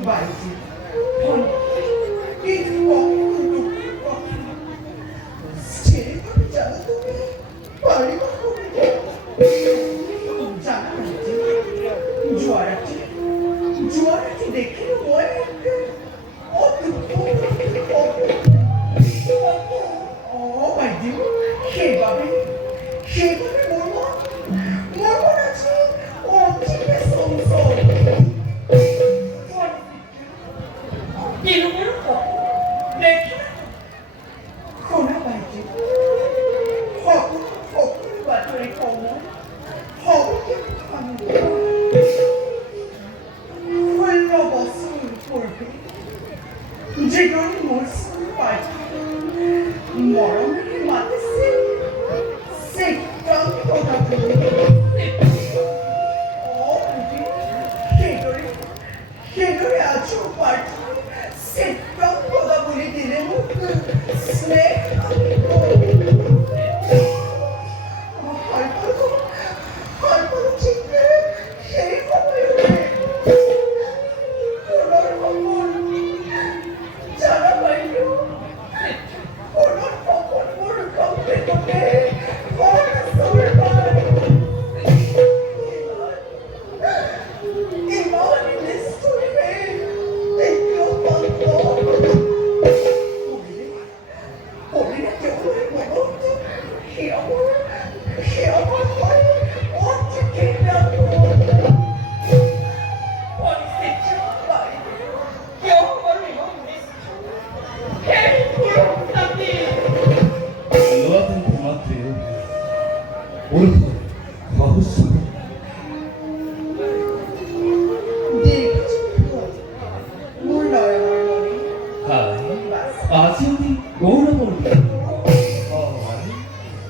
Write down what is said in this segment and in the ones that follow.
বাইরে এই দুঃখের কথা ছেড়ে তুমি জানো তুমি পারি জানা জোয়ারাটি দেখে মনে সেভাবে বলবো মন আছে অচিরে সংসার দেখে শোনা পাইছে সকল বাতরে কমন খবরকে বছর পূর্বে যে গান মরসুম পাইছে মরমের মাতেছে সেটা কথা সেগুলি আছো পাঠে সেটা কথা বলে দিলেন স্নেহ সেই সময় জানা পাইল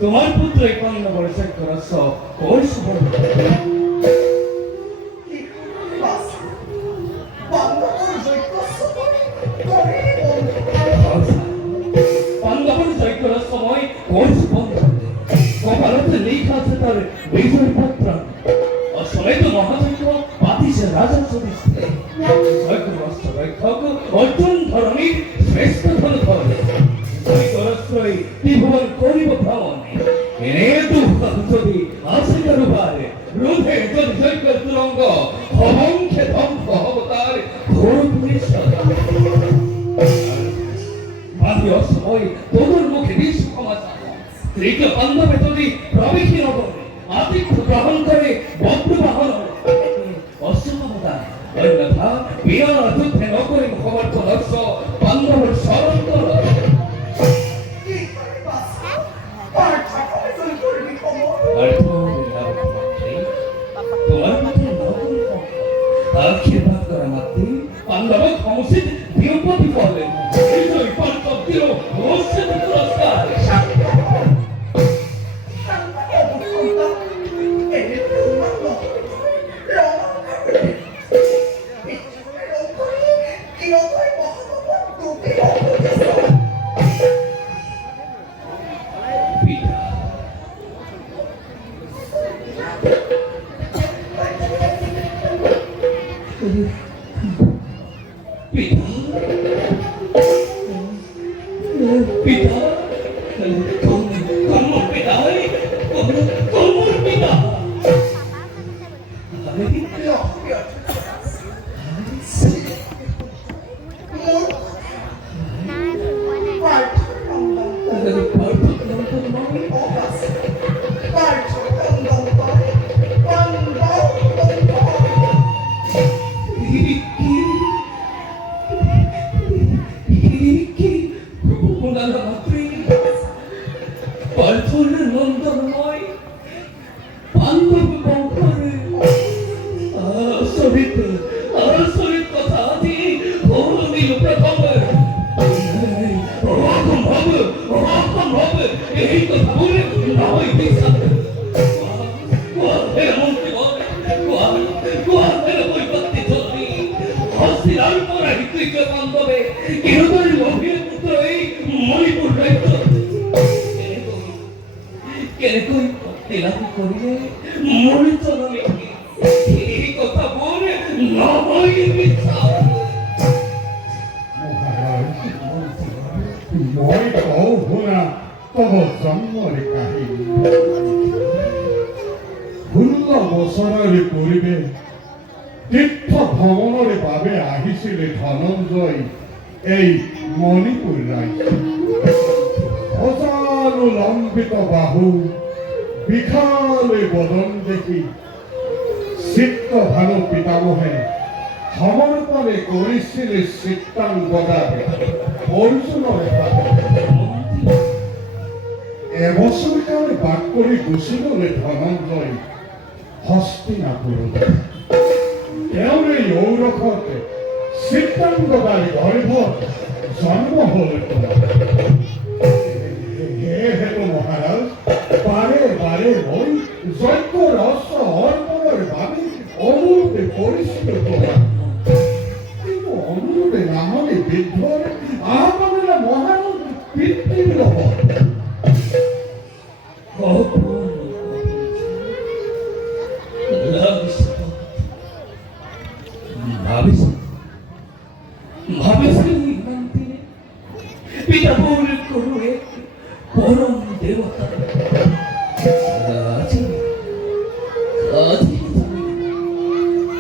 তোমার পুত্র একান্ন বয়সের করার সব বয়স পাণ্ডবর জয় করার সময় বয়স বন্ধ কপালতে লেখা আছে তার বিজয় পত্র অশ্বমেধ মহাযজ্ঞ পাতিছে রাজা সদৃষ্টে অর্জুন ধরণীর শ্রেষ্ঠ ধন ধরে জয় ত্রিভুবন করিব ভ্রমণ এনে যদি আছে কারুবারে রোধে যদি জৈকর তুরঙ্গ হবংখে ধ্বংস অবতার ঘোর পুলিশ বাদি অসময় তোদের মুখে বিশ্ব সমাচার তৃতীয় পাণ্ডবে যদি প্রবেশী নগরে আতিথ্য গ্রহণ করে বজ্রবাহন অসমতা অন্যথা বিনা যুদ্ধে নগরে মুখবর্ত লক্ষ্য পাণ্ডবের সরন্তর আশীর্বাদ করা মাত্রে পাণ্ডব সমসিত বিরূপতি করলেন বিজয় পাণ্ডব দিল অবশ্যই পুরস্কার পিতা কর্মর পিতা কর্মর পিতা নন্দনময় পাণ্ডব বংশরে শরীর কথা আদি গৌরবীল প্রথম অসম্ভব এই কথা বলে নয় বিশ্বাস পাণ্ডবে কিরকম অভির পুত্র এই মণিপুর রাজ্য কেরকম তিলাপি করিলে মরিচরণে এই কথা বলে নয় মিথ্যা মই কওঁ শুনা তব জন্মৰ কাহিনী 16 বছৰৰ পৰিৱেশ তীৰ্থ ভ্ৰমণৰ বাবে আহিছিলে ধনঞ্জয় এই মণিপুৰ ৰাজ্য অজানু লম্বিত বাহু বিশাল বদন দেখি চিত্ৰভানু পিতামহে সমৰ্পণে কৰিছিলে চিত্ৰাংগদাৰ অৰ্জুনৰ এবছৰ কাৰণে বাস কৰি গুচি গ'লে ধনঞ্জয় হস্তিনাপুৰলৈ তেওঁৰ এই ঔৰসত চিত্ৰাংগদাৰ গৰ্ভত জন্ম হ'ল সেয়েহেতু মহাৰাজ বাৰে বাৰে মই যজ্ঞ ৰহস্য অৰ্পণৰ বাবে অনুৰোধে কৰিছিলোঁ তোমাক কিন্তু অনুৰোধে নামনি বিদ্ধৰ আহ্বানেৰে মহাৰাজ পিতৃৰ লগত পিতা বৌর করুয়ে পরম দেবতা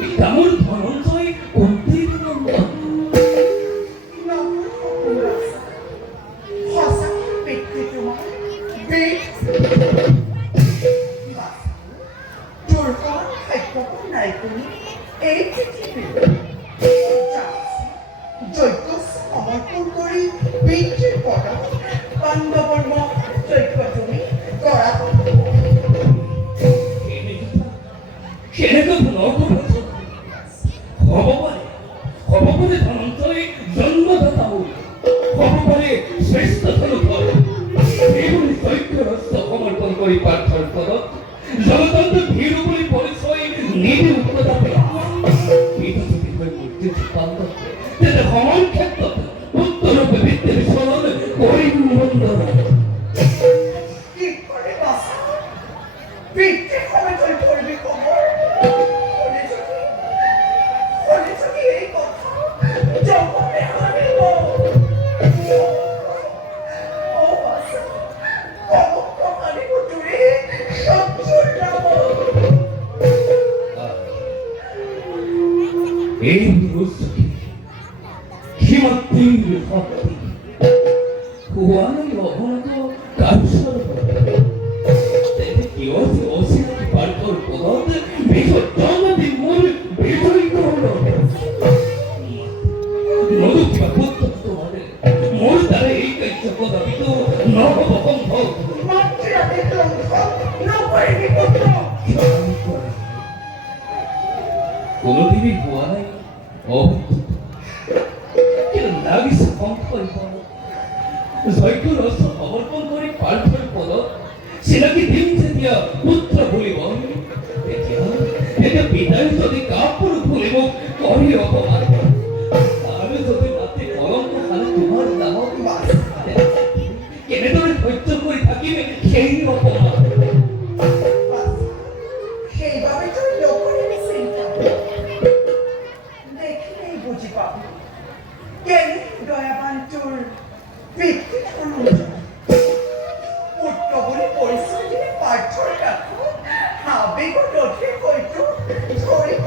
পিতামর ধনঞ্জয় কুন্তির নন্দন সমর্পণ কৰি পিতৃৰ পদত পাণ্ডৱৰ যজ্ঞ তুমি কৰা সেনেকৈ হ'ব পাৰে ধনঞ্জয় জন্মদাতা হ'ল হ'ব পাৰে শ্ৰেষ্ঠ ধনুধৰ এইবুলি যজ্ঞ ৰহস্য সমৰ্পণ কৰি পাৰ্থৰ পদত জগতন্ত ভীৰু বুলি পৰিচয় নিদি উত্তদাপে পিতৃ হৈ মূৰ্তিৰ পাণ্ডৱ তেনে সমান ক্ষেত্ৰত উত্তৰূপে পিতৃৰ স্মৰণ কৰিম বন্দনা কি কৰে বাচা পিতৃৰ সময় ধৰিবি খবৰ শুনি যদি এই কথা জগতে আনিব ও বাচা কমক আনিব তোৰে সত্যৰ নাম এই রুস্কি হিমাত্রীর ভক্তি হুয়ানই অবনত কারুসর তেনে কিয়সি অসিনাকি পার্থর পদত বিশ্বজনদি মূল বিজয়িত হল নদু কিবা পুত্র তোমাদের মোর দ্বারা এই কার্য কদাপিত নহব সম্ভব মাতৃরাতে ধ্বংস নকৰিবি পুত্ৰ কোনোদিনই হোৱা নাই কিন্তু লাগিছে সংশয় যজ্ঞ ৰহস্য সমৰ্পণ কৰি পাৰ্থৰ পদত চিনাকি দিম যেতিয়া পুত্ৰ বুলিব তেতিয়া পিতাই যদি কাপুৰ ফুলিব কৰি অপমান আমি যদি নাতি কলংক খালে তোমাৰ নামত কেনেদৰে সহ্য কৰি থাকিবি সেই অপমান সেইবাবে তই নকৰিবি চিন্তা দেখিলেই বুজি পাবি কেনে দয়াবান তোৰ পিতৃ ধনঞ্জয় পুত্ৰ বুলি পৰিচয় দিলে পাৰ্থৰ কাকত আবেগৰ নথি হয়তো ধৰিব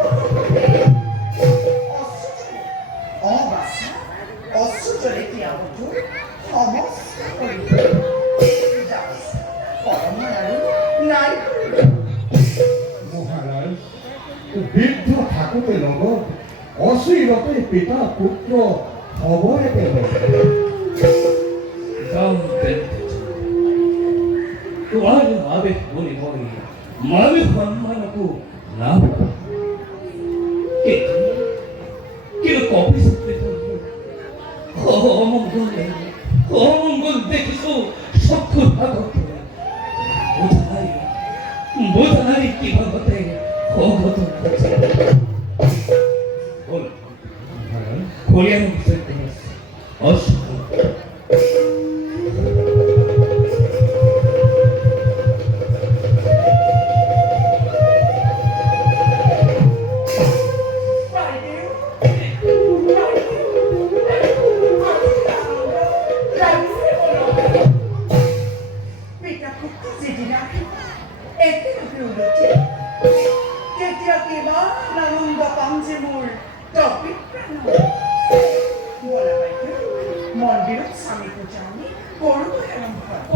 অসুজলে ত্যাগটোৰ সমস্ত কৰিব পৰম আৰু নাই কৰিব মহাৰাজ বৃদ্ধ থাকোঁতে লগত অচিৰতে পিতা পুত্ৰ হ'ব একেলগে তোমার আবেগ বলে বলে মানবে সম্মানকু লাভ কিন্তু কপি সত্যি অমঙ্গল দেখিছো চক্ষু ভাগত বোঝাই কি ভাগতে অগত কলিয়ান অসুখ লাগিছে কম যে মোৰ টপিক প্ৰাণ বলা বাইদেউ মন্দিৰত স্বামী পূজা আমি কৰোঁ আৰম্ভ